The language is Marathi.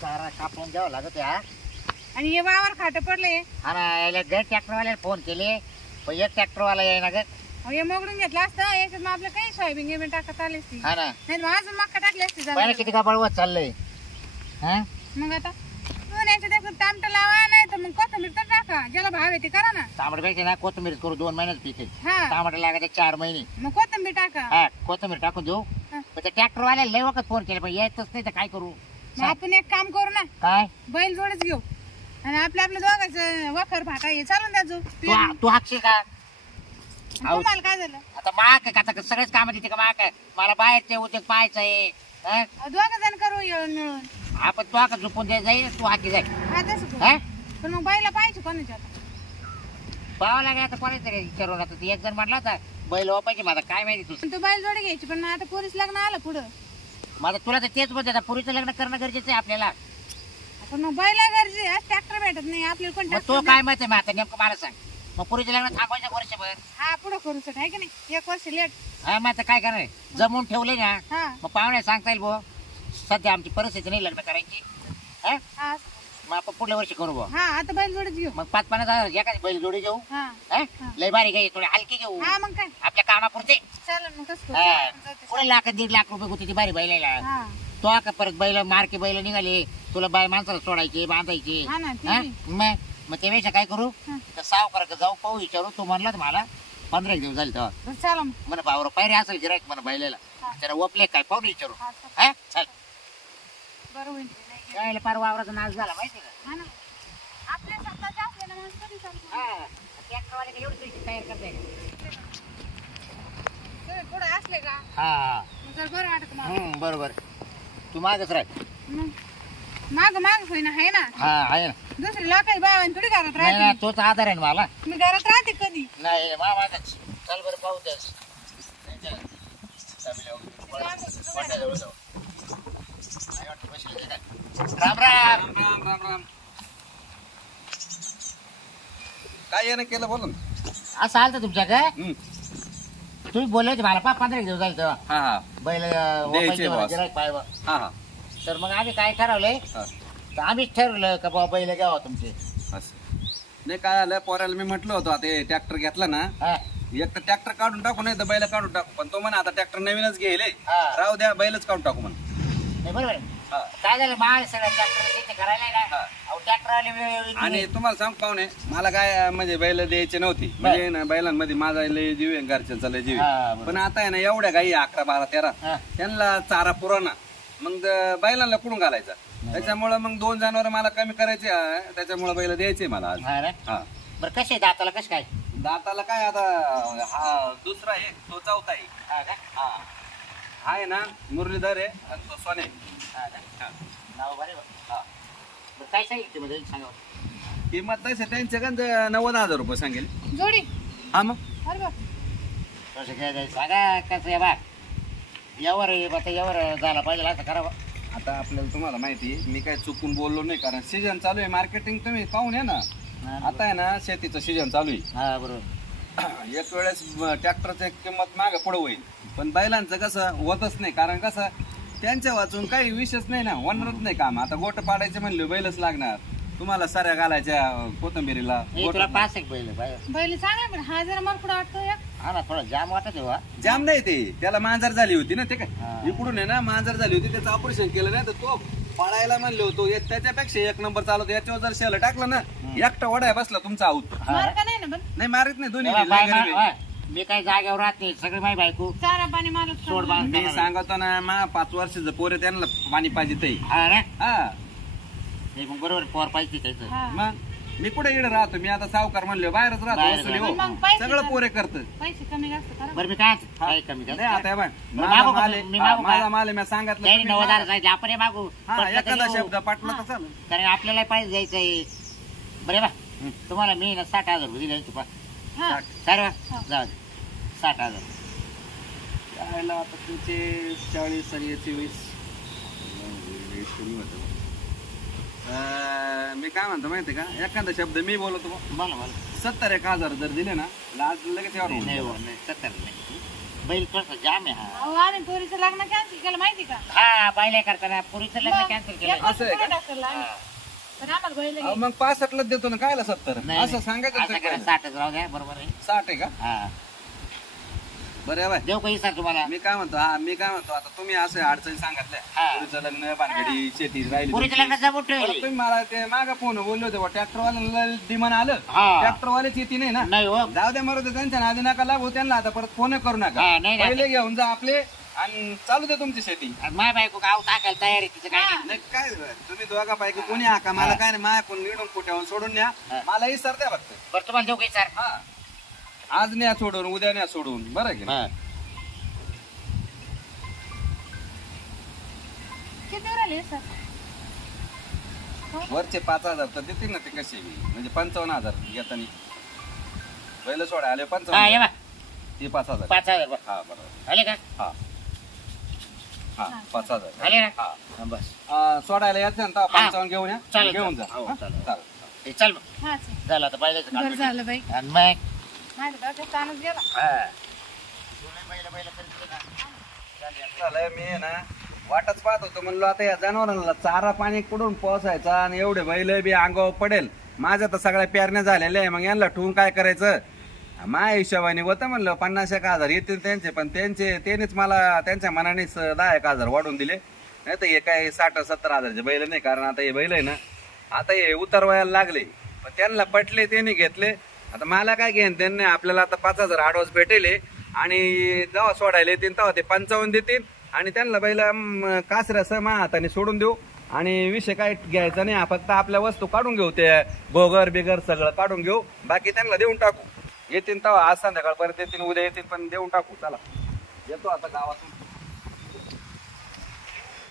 चारा कापून घ्यावं लागत हा. आणि हे वावर खाट पडले. आणि याला गट ट्रॅक्टरवाल्याला फोन केले. पण एक ट्रॅक्टरवाला येईना ग. हे मोगडून घेतलं असतं. याच्यात मग आपलं काही सोयाबीन गिबीन टाकत आली असती. हा ना. नाही मग अजून मक्का टाकली असती पहिला किती का बळवत चाललंय. हा? मग आता दोन याच्यात एक तामट लावा नाही तर मग कोथंबीर तर टाका. ज्याला भाव आहे ते करा ना. तांबड ना कोथिंबीर करू दोन महिन्यात पिके. हा. तांबड लागायचे चार महिने. मग कोथंबीर टाका. हा कोथिंबीर टाकून देऊ. हा. पण त्या ट्रॅक्टरवाल्याला लय वखत फोन केले पण यायचंच नाही तर काय करू? मग आपण एक काम करू ना. काय? बैल जोडच घेऊ. आणि आपल्या आपल्या दोघांचं वखर भाटा हे चालून द्यायचो तू तू हाकशील का? आऊ. तुम्हाला काय झालं? आता माक आहे का? आता सगळेच काम तिथे का माक आहे? मला बाहेरचे उद्योग पाहायचं आहे. हा? दोघ जण करू येऊन मिळून. आपण तू का झोपून द्याय जाईल तू हाकी जाईल. हा तसं करू. हा? पण मग बाईला पाहिजे कोणाच्या आता पाहावं लागेल आता कोणाच विचारून आता. ते एक जण म्हटला होता बैल वापायची माझा काय माहिती तू पण तू बाईल जोडी घ्यायची पण आता पोरीस लग्न आलं पुढं. माझं तुला तर तेच बोलते आता पुरीचं लग्न करणं गरजेचं आहे आपल्याला. आपण मग बाईला गरजे आज ट्रॅक्टर भेटत नाही आपल्याला कोण मग तो tractor काय माहिती आहे आता नेमकं मला सांग. मग पुरीचं लग्न थांबायचं वर्षभर. हा पुढं करू शकत आहे की नाही? एक वर्ष लेट हा मग आता काय करणार आहे? जमवून ठेवले ना हा. मग पाहुणे सांगता येईल भाऊ सध्या आमची परिस्थिती नाही लग्न करायची. हा? हा. मग आपण पुढल्या वर्षी करू हा आता बैल जोडीच घेऊ. मग पाच पन्नास एखादी बैल जोडी घेऊ. हा. हा? हा. लय बारी घ्यायची थोडी हलकी घेऊ. हा मग काय? आपल्या कामापुरते. चालेल मग कसं करू? हा. आपण जाऊ ते. पुढे लाख दीड लाख रुपये होती ती बारी बैलाला हा. तो का परत बैल मारके बैल निघाले. तुला बाय माणसाला सोडायचे बांधायचे. हा ना हा? आहे. मग मग त्यापेक्षा काय करू? हा. तर सावकार जाऊ पाहू विचारू. तू म्हणला मला पंधरा एक दिवस झाले तेव्हा. बरं, चला मग. बावर पायरे असेल गिरायक म्हणा बैलाला हा. त्याला ओपले काय पाहून विचारू. हा, चल. हा? चल बरं होईल. त्याला पार वावराचा नाश झाला माहिती का? हा ना. आपल्या कधी चालतं? हा. ट्रॅक्टरवाले काय एवढी तयार करताय का? तुम्ही पुढे असले का? हा. मग जर बरं वाटत मला. हम्म, बरोबर. तू मागच राह. मग? माग माग होईना आहे ना? हा आहे ना. दुसरी लोकांची बाबांनी थोडी घरात नाही ना राहते तोच आधार आहे ना मला. मी घरात राहते कधी? नाही मा माझाच चल बरं पाहू त्यास राम राम राम राम राम. काय यानं केलं बोला ना असं आलं तुमच्या काय. तुम्ही होते मला पा पंधरा एक दिवस झाले तेव्हा हा हा. बैल द्यायचे हा हा. तर मग आम्ही काय ठरवलंय हा. तर आम्हीच ठरवलं का बाबा बैल घ्यावा तुमचे. असं. नाही काय आलं पोराला मी म्हटलं होतं आता ट्रॅक्टर घेतला ना हा. एक तर ट्रॅक्टर काढून टाकू नाही तर बैल काढून टाकू. पण तो म्हणा आता ट्रॅक्टर नवीनच घेले हा. राहू द्या बैलच काढून टाकू म्हण. नाही बरोबर आहे. हा. काय झालं? माल सगळं ट्रॅक्टर करायला ना? हा. अहो ट्रॅक्टर आले आणि तुम्हाला सांग पाहुणे? मला काय म्हणजे बैल द्यायची नव्हती. म्हणजे ना बैलांमध्ये माझा लय जीव आहे घरच्यांचा लय जीव हा, आहे बरोबर. पण आता आहे ना एवढ्या गाई अकरा बारा तेरा. हा. त्यांना चारा पुराणा. मग बैलांना कुठून घालायचा? त्याच्यामुळं मग दोन जनावर मला कमी करायचे आहे, त्याच्यामुळं बैल द्यायचे मला आज. हा रे हा. बरं कसे दाताला? कसं काय? दाताला काय आता हा दुसरा आहे तो चौथा आहे हा का? हा हा. आहे ना मुरलीधर आहे आणि तो सोने. हा का हा. नाव बरे बरं हा. बरं काय सांगितलं मध्ये सांगा. किंमत तसे त्यांच्या गंज नव्वद हजार रुपये सांगेल. जोडी. हा मग? कसं काय सांगा कसं आहे बा? यावर आहे, आता यावर झाला पाहिजे असं करा बा. आता आपल्याला तुम्हाला माहिती आहे मी काय चुकून बोललो नाही कारण सीजन चालू आहे मार्केटिंग तुम्ही पाहून या ना. आता आहे ना शेतीचं सीजन चालू हा बरोबर. आहे एक वेळेस ट्रॅक्टरची किंमत मागे पुढे होईल. पण बैलांचं कसं होतच नाही कारण कसं त्यांच्या वाचून काही विषयच नाही ना होणारच नाही काम. आता गोट पाडायचे म्हणले बैलच लागणार. तुम्हाला साऱ्या घालायच्या कोथंबिरीला. हे गोट तुला पाच एक बैल बाहेर. बैल चांगला पण हा जरा मला पुढे वाटतो या. हा ना थोडा जाम वाटत आहे बा. जाम नाही ते. त्याला मांजर झाली होती ना ते हा. काय इकडून आहे ना मांजर झाली होती त्याचं ऑपरेशन केलं नाही तर तो पळायला म्हणले होतो त्याच्यापेक्षा एक नंबर चालवतो याच्यावर जर शेल टाकलं ना एकटा वडाय बसला तुमचा आऊत. नाही ना पण? नाही मारित नाही दोन्ही मा-. हा, काय जागेवर राहत नाही सगळी माही बायको चारा पाणी मालक सोड मी सांगतो ना मा पाच वर्षाचं पोरे त्यांना पाणी पाहिजे ते. हा ना? हा. हे मग बरोबर पोर पाहिजे त्याचं. हा. मग मी कुठे इकडे राहतो? मी आता सावकार म्हणले बाहेरच राहतो वसुली हो. राहतो. मग पैसे सगळं? पोरे करत. पैसे कमी जास्त करा. बरं मी काय कमी जास्त? आता हे बघ, मग माझा मागू का? माल आहे मी हा, मागू का? माझा माल आहे मी सांगितलं त्यांनी तुम्ही नऊ हजार मागा. सांगितले आपण हे मागू. हा पटलं तर एखादा येऊ. शब्द तर चालेल. कारण आपल्याला पाहिजे जायचंय. बरे बा तुम्हाला मी ना साठ हजार रुपये दिले हा. सर हा. जाऊ दे. साठ हजार. त्याला आता तुमचे चाळीस आणि याचे वीस कमी होतं. अं, मी काय म्हणतो माहिती का? एखादा शब्द मी बोलतो. बोला बोला. सत्तर एक हजार जर दिले ना लाज लगेच यावर नाही होऊन नाही जाईल. हो, नाही, सत्तर नाही. बैल थोडस जाम आहे हा. अहो आम्ही पोरीचं लग्न कॅन्सल केलं माहिती का? हा बायला करताना पुरीचं लग्न कॅन्सल केलं. असं आहे का? पण आम्हाला बैल अहो, मग पासष्टलाच देतो ना कायला सत्तर? नाही, असं नाही. सांगायचं असं करा. साठच राहू द्या बरोबर आहे. साठ आहे का? हा. बरं आहे बाय. देऊ काही सर तुम्हाला? मी काय म्हणतो हा मी काय म्हणतो आता तुम्ही असे अडचणी सांगितल्या. हा. पुरीचं लग्न शेती राहिली परत तुम्ही मला ते मागा फोन बोलले होते ट्रॅक्टर वाल्याला डिमांड आलं. हा. येते नाही ना. नाही हो. जाऊ द्या मरू दे त्यांच्या नादी नका लागू त्यांना आता परत फोन करू नका. हा, नाही, नाही. पहिले घेऊन जा आपले. आणि चालू दे तुमची शेती माय बायको गाव टाकायला तयार आहे तिचं काय नाही. नाही काय तुम्ही दोघा पैकी कोणी हाका मला काय नाही माया पण निडून कुठ्याहून सोडून न्या. मला ही सर द्या फक्त. बरं तुम्हाला देऊ काही सर हा. आज न्या सोडून उद्या न्या सोडून. बरं की नाही? किती राहिले सर वरचे पाच हजार तर देतील ना ते कसे? बी. म्हणजे पंचावन्न हजार घेताना. पहिलं सोडा आले हा ये पंचावन्न बा ते पाच हजार. पाच हजार बरं. हा बरोबर झाले का? हा. हा पाच हजार. झाले ना? हा हा, बस. आ, सोडायला यायचं ना तेव्हा पंचावन्न घेऊन या. चालेल, घेऊन जा. हो, हा? चालेल. चालेल हे चल मग. हा झालं आता पाहिलं बरं झालं बाई. आणि मग? माझ्या डोक्यात ताणच गेला. हा. झालंय मी आहे ना वाटच पाहत होतो. म्हणलो आता या जनावरांना चारा पाणी कुठून पोसायचा आणि एवढे बैल बी अंगावर पडेल. माझ्या तर सगळ्या पेरण्या झालेल्या आहे. मग यांना ठेवून काय करायचं? माझ्या हिशोबाने होतं म्हणलं पन्नास एक हजार येतील त्यांचे पण त्यांचे त्यांनीच मला त्यांच्या मनानेच दहा एक हजार वाढून दिले. नाही तर हे काय साठ सत्तर हजारचे बैल नाही कारण आता हे बैल आहे ना आता हे उतरवायला लागले. पण त्यांना पटले त्यांनी घेतले. आता मला काय घेईन त्यांनी आपल्याला आता पाच हजार आडवास भेटेले. आणि जेव्हा सोडायला येतील तेव्हा ते पंचावन्न देतील. आणि त्यांना बैल अं, कासऱ्यासह मा हाताने सोडून देऊ. आणि विषय काय घ्यायचा नाही फक्त आपल्या वस्तू काढून घेऊ ते गोगर बिगर सगळं काढून घेऊ. बाकी त्यांना देऊन टाकू. येतील तेव्हा आज संध्याकाळपर्यंत येतील उद्या येतील पण देऊन टाकू चला. येतो आता गावातून.